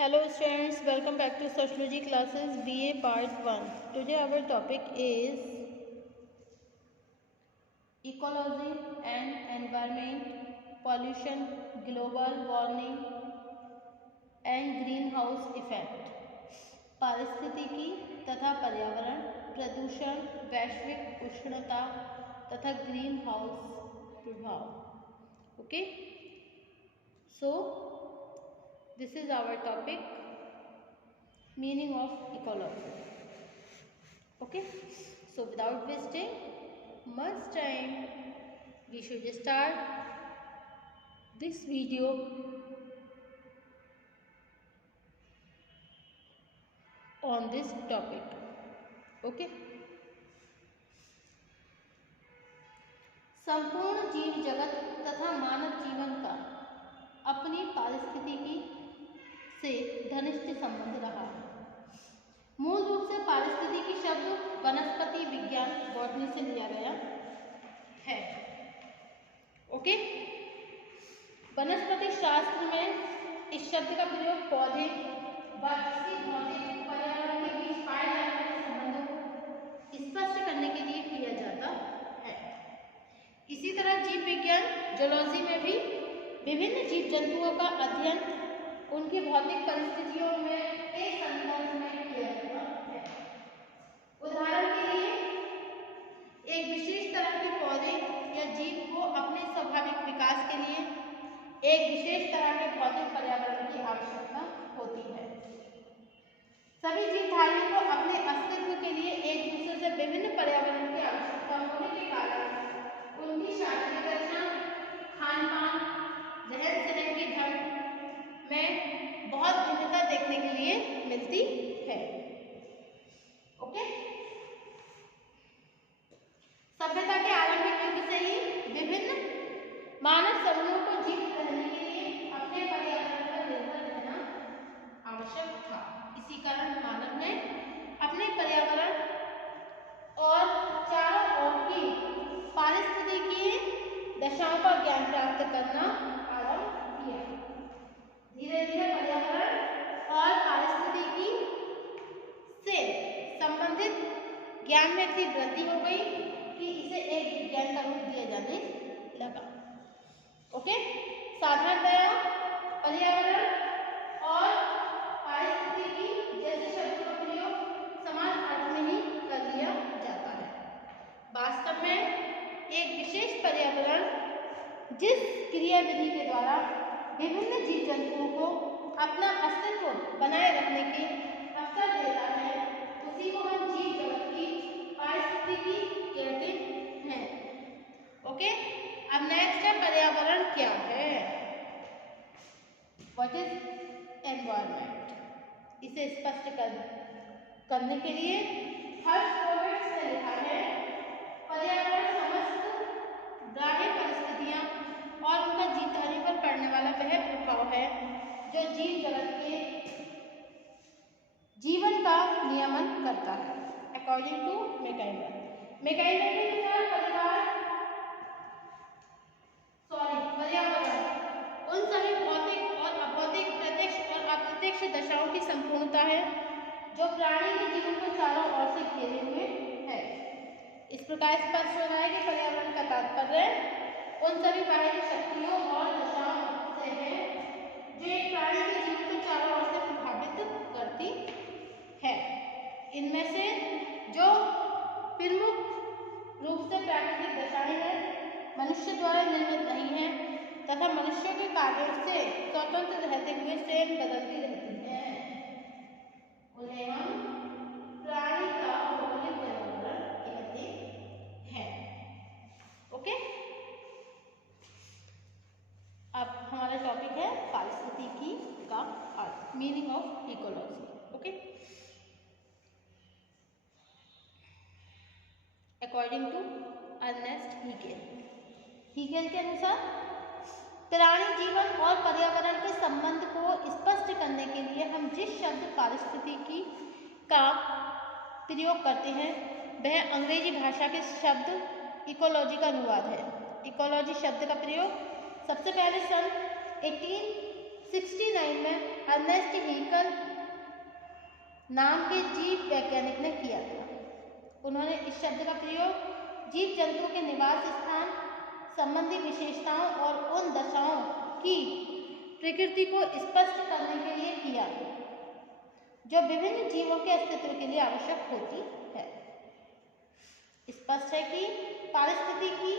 Hello students, welcome back to Sociology classes BA part 1. Today our topic is ecology and environment, pollution, global warming and greenhouse effect. पारिस्थितिकी तथा पर्यावरण, प्रदूषण, वैश्विक उष्णता तथा green house प्रभाव. Okay, so this is our topic, meaning of ecology. Okay, so without wasting much time, we should start this video. On this topic. Okay, संपूर्ण जीव जगत तथा मानव जीवन का अपनी पारिस्थितिकी से घनिष्ठ संबंध रहा है. मूल रूप से पारिस्थितिकी शब्द वनस्पति विज्ञान बॉटनी से लिया गया है. ओके, वनस्पति शास्त्र में इस शब्द का प्रयोग पौधे पर्यावरण के बीच पाए जाने वाले संबंधों को स्पष्ट करने के लिए किया जाता है. इसी तरह जीव विज्ञान जूलॉजी में भी विभिन्न जीव जंतुओं का अध्ययन उनकी भौतिक परिस्थितियों में के संदर्भ में किया जाता है. उदाहरण के लिए एक विशेष तरह के पौधे या जीव को अपने स्वाभाविक विकास के लिए एक विशेष तरह के भौतिक पर्यावरण की आवश्यकता होती है. सभी जीवधारियों को अपने अस्तित्व के लिए एक दूसरे से विभिन्न पर्यावरण की आवश्यकता होने के कारण उनकी शारीरिक रचना, खान पान, रहन सहन के ढंग में बहुत भिन्नता देखने के लिए मिलती है. ओके, सभ्यता के आरंभिक युग से ही विभिन्न मानव समूहों को जीवित रहने के लिए अपने पर्यावरण पर निर्भर रहना आवश्यक था. इसी कारण मानव ने अपने पर्यावरण और चारों ओर की पारिस्थितिकीय दशाओं का ज्ञान प्राप्त करना आरंभ किया. धीरे धीरे पर्यावरण और पारिस्थितिकी से संबंधित ज्ञान में इतनी वृद्धि हो गई कि इसे एक विज्ञान का रूप दिया जाने लगा. ओके, साधारणतया पर्यावरण और पारिस्थितिकी जैसे शब्दों का प्रयोग समान अर्थ में ही कर लिया जाता है. वास्तव में एक विशेष पर्यावरण जिस क्रियाविधि के द्वारा विभिन्न जीव जंतुओं को अपना अस्तित्व बनाए रखने के अवसर देता है, उसी को हम जीव जगत की पारिस्थितिकी कहते हैं. ओके, अब नेक्स्ट है पर्यावरण क्या है. What is environment. इसे स्पष्ट करने के लिए हर्ट्ज ने लिखा है, पर्यावरण समस्त बाह्य परिस्थितियां और उनका जीवधारी पर पड़ने वाला वह प्रभाव है जो जीव जगत के जीवन का नियमन करता है. अकॉर्डिंग टू मैकआइवर के अनुसार पर्यावरण उन सभी भौतिक और अभौतिक प्रत्यक्ष और अप्रत्यक्ष दशाओं की संपूर्णता है जो प्राणी के जीवन को चारों ओर से घेरे हुए है. इस प्रकार स्पष्ट हो रहा है कि पर्यावरण का तात्पर्य उन सभी बाहरी शक्तियों और दशाओं से है जो एक प्राणी के जीवन को चारों ओर से प्रभावित करती है. इनमें से जो प्रमुख रूप से प्राकृतिक दशाएं हैं, मनुष्य द्वारा निर्मित नहीं है तथा मनुष्य के कार्यों से स्वतंत्र रहते हुए स्वयं बदलती रहती है, उन्हें हम प्राणी का भौगोलिक पर्यावरण कहते हैं. ओके, अब हमारा टॉपिक है पारिस्थितिकी का अर्थ, meaning of ecology. Okay, according to Ernest Haeckel के अनुसार प्राणी जीवन और पर्यावरण के संबंध को स्पष्ट करने के लिए हम जिस शब्द पारिस्थितिकी का प्रयोग करते हैं वह अंग्रेजी भाषा के शब्द इकोलॉजी का अनुवाद है. इकोलॉजी शब्द का प्रयोग सबसे पहले सन 1869 में अर्नेस्ट हैकेल नाम के जीव वैज्ञानिक ने किया था। उन्होंने इस शब्द का प्रयोग जीव जंतुओं के निवास स्थान संबंधी विशेषताओं और उन दशाओं की प्रकृति को स्पष्ट करने के लिए किया जो विभिन्न जीवों के अस्तित्व के लिए आवश्यक होती है। स्पष्ट है कि पारिस्थितिकी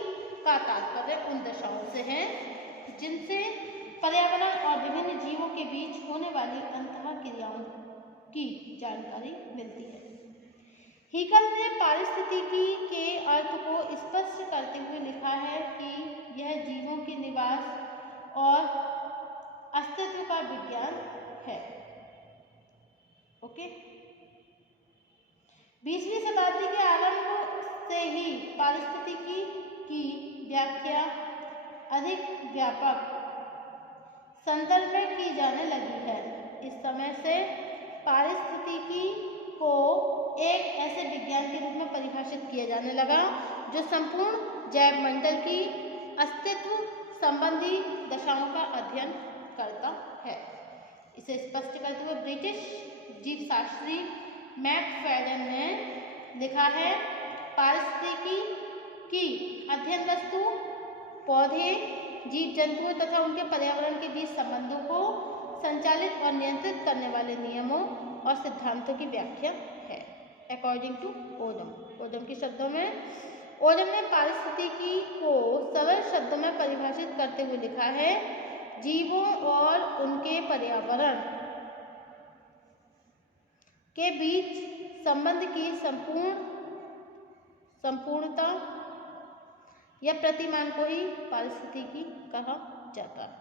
का तात्पर्य उन दशाओं से है जिनसे पर्यावरण और विभिन्न जीवों के बीच होने वाली अंतःक्रियाओं की जानकारी मिलती है। हैकेल ने पारिस्थितिकी के अर्थ को स्पष्ट करते हुए लिखा है कि यह जीवों के निवास और अस्तित्व का विज्ञान है। ओके, 20वीं शताब्दी के आरंभ से ही पारिस्थितिकी की व्याख्या अधिक व्यापक संदर्भ में की जाने लगी है। इस समय से पारिस्थितिकी को एक ऐसे विज्ञान के रूप में परिभाषित किया जाने लगा जो संपूर्ण जैव मंडल की अस्तित्व संबंधी दशाओं का अध्ययन करता है। इसे स्पष्ट करते हुए ब्रिटिश जीवशास्त्री मैकफेडन ने लिखा है, पारिस्थितिकी की अध्ययन वस्तु पौधे, जीव जंतुओं तथा उनके पर्यावरण के बीच संबंधों को संचालित और नियंत्रित करने वाले नियमों और सिद्धांतों की व्याख्या है। अकॉर्डिंग टू ओडम के शब्दों में, ओडम ने पारिस्थितिकी को सरल शब्दों में परिभाषित करते हुए लिखा है, जीवों और उनके पर्यावरण के बीच संबंध की संपूर्णता या प्रतिमान को ही पारिस्थितिकी कहा जाता है।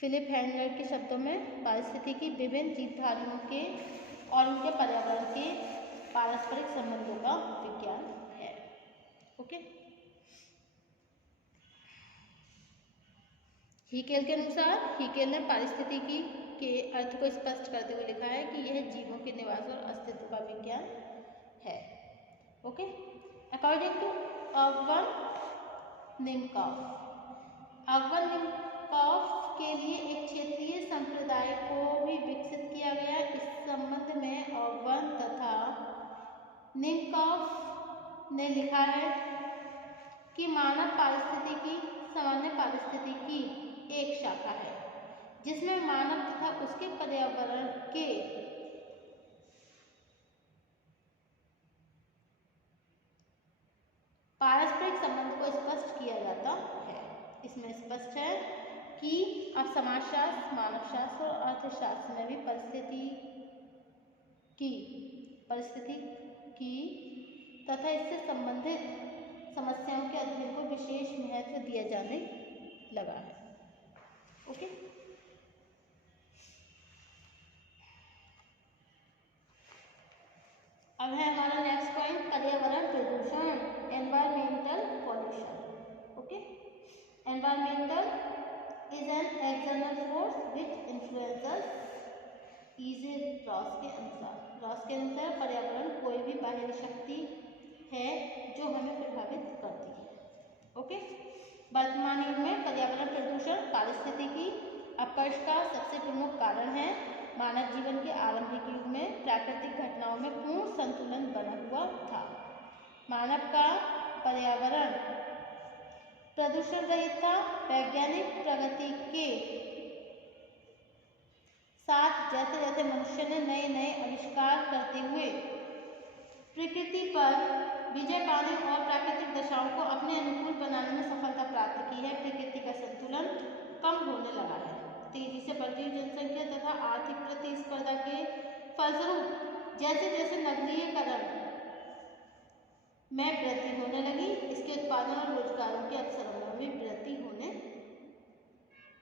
फिलिप हैंडलर के शब्दों में, पारिस्थितिकी विभिन्न जीवधारियों के और उनके पर्यावरण के पारस्परिक संबंधों का विज्ञान है। ओके, हैकेल के अनुसार, हैकेल ने पारिस्थितिकी के अर्थ को स्पष्ट करते हुए लिखा है कि यह जीवों के निवास और अस्तित्व का विज्ञान है। Okay, according to Irwin Nimkoff, Irwin Nimkoff के लिए एक क्षेत्रीय संप्रदाय को भी विकसित किया गया। इस संबंध में अर्वन तथा निमकॉफ ने लिखा है कि मानव पारिस्थितिकी सामान्य पारिस्थितिकी एक शाखा है जिसमें मानव तथा उसके पर्यावरण के पारस्परिक संबंध को स्पष्ट किया जाता है। इसमें स्पष्ट है कि अब समाजशास्त्र, मानवशास्त्र और अर्थशास्त्र में भी परिस्थितिकी तथा इससे संबंधित समस्याओं के अध्ययन को विशेष महत्व दिया जाने लगा है। ओके, अब है हमारा नेक्स्ट पॉइंट, पर्यावरण प्रदूषण, environmental pollution. Okay, environmental is an external force which influences, E A Ross के अनुसार पर्यावरण कोई भी बाहरी शक्ति है जो हमें प्रभावित करती है। ओके, वर्तमान युग में पर्यावरण प्रदूषण पारिस्थितिकी अपकर्ष का सबसे प्रमुख कारण है। मानव जीवन के आरंभिक युग में प्राकृतिक घटनाओं में पूर्ण संतुलन बना हुआ था। मानव का पर्यावरण प्रदूषण रहित था। वैज्ञानिक प्रगति के साथ जैसे जैसे मनुष्य ने नए नए आविष्कार करते हुए प्रकृति पर विजय पाने और प्राकृतिक दशाओं को अपने अनुकूल बनाने में सफलता प्राप्त की है, प्रकृति का संतुलन कम होने लगा है। तेजी से बढ़ती हुई जनसंख्या तथा आर्थिक प्रतिस्पर्धा के फलस्वरूप जैसे जैसे नगरीयकरण में वृद्धि होने लगी, इसके उत्पादन और रोजगारों के अवसरों में वृद्धि होने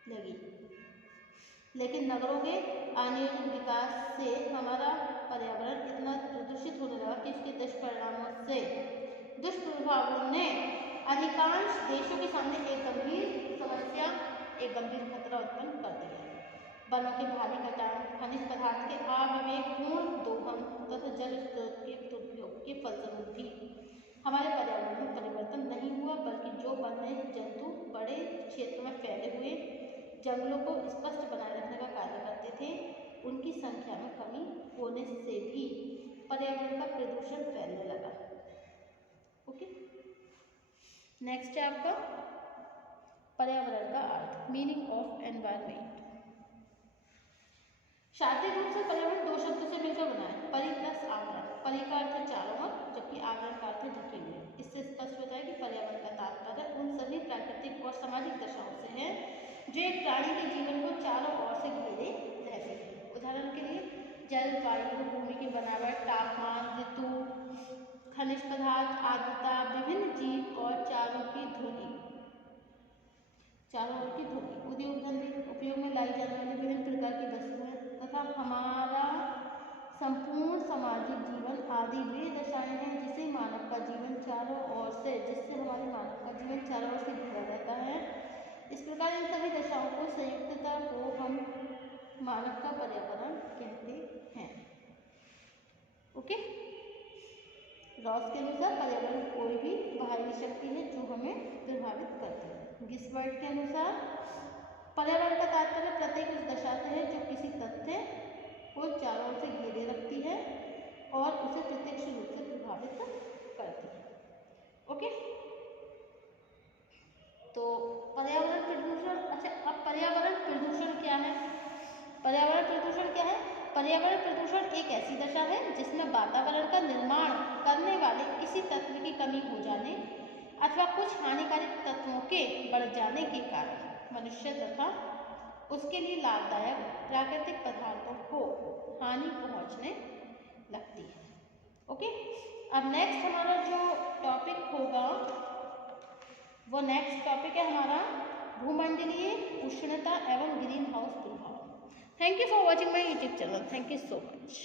लगी। लेकिन नगरों के अनियमित विकास से हमारा पर्यावरण इतना प्रदूषित होने लगा कि इसके दुष्प्रभावों ने अधिकांश देशों के सामने एक गंभीर खतरा उत्पन्न कर दिया। वनों के भारी कटान, खनिज पदार्थ के अविवेकपूर्ण दोहन तथा जल स्रोत के दुरुपयोग के फलस्वरूप भी हमारे पर्यावरण में परिवर्तन नहीं हुआ, बल्कि जो वन्य जंतु बड़े क्षेत्र में फैले हुए जंगलों को स्पष्ट बनाए रखने का कार्य करते थे, होने से भी पर्यावरण का प्रदूषण फैलने लगा। ओके, नेक्स्ट है आपका पर्यावरण का अर्थ, मीनिंग ऑफ एनवायरमेंट। शाब्दिक रूप से पर्यावरण दो शब्दों से मिलकर बना है, परि प्लस आवरण। परि का अर्थ है चारों ओर, जबकि आवरण का अर्थ है ढके हुए। इससे स्पष्ट होता है कि पर्यावरण का तात्पर्य उन सभी प्राकृतिक और सामाजिक दशाओं से है जो एक प्राणी के जीवन को चारों ओर से घेरे रहते हैं। उदाहरण के लिए जल, वायु, भूमि की बनावट, तापमान, ऋतु, खनिज पदार्थ, आर्द्रता, विभिन्न जीव और चारों ओर की ध्वनि, उद्योग धंधे, उपयोग में लाई जाने वाली विभिन्न प्रकार की वस्तुएं तथा हमारा संपूर्ण सामाजिक जीवन आदि वे दशाएं हैं जिससे मानव का जीवन चारों ओर से घिरा रहता है। इस प्रकार इन सभी दशाओं को संयुक्तता को हम मानव का पर्यावरण कहते हैं। ओके, रॉस के अनुसार पर्यावरण कोई भी बाहरी शक्ति है जो हमें प्रभावित करती है। गिसबर्ट के अनुसार पर्यावरण का तात्पर्य प्रत्येक उस दशा से है जो किसी तथ्य को चारों ओर से घेरे रखती है और उसे प्रत्यक्ष रूप से प्रभावित करती है। ओके, तो पर्यावरण प्रदूषण, अच्छा अब पर्यावरण प्रदूषण क्या है? पर्यावरण प्रदूषण क्या है? पर्यावरण प्रदूषण एक ऐसी दशा है जिसमें वातावरण का निर्माण करने वाले किसी तत्व की कमी हो जाने अथवा कुछ हानिकारक तत्वों के बढ़ जाने के कारण मनुष्य तथा उसके लिए लाभदायक प्राकृतिक पदार्थों को हानि पहुंचने लगती है। ओके, अब नेक्स्ट हमारा जो टॉपिक होगा वो नेक्स्ट टॉपिक है हमारा भूमंडलीय उष्णता एवं ग्रीन हाउस प्रभाव। Thank you for watching my YouTube channel. Thank you so much.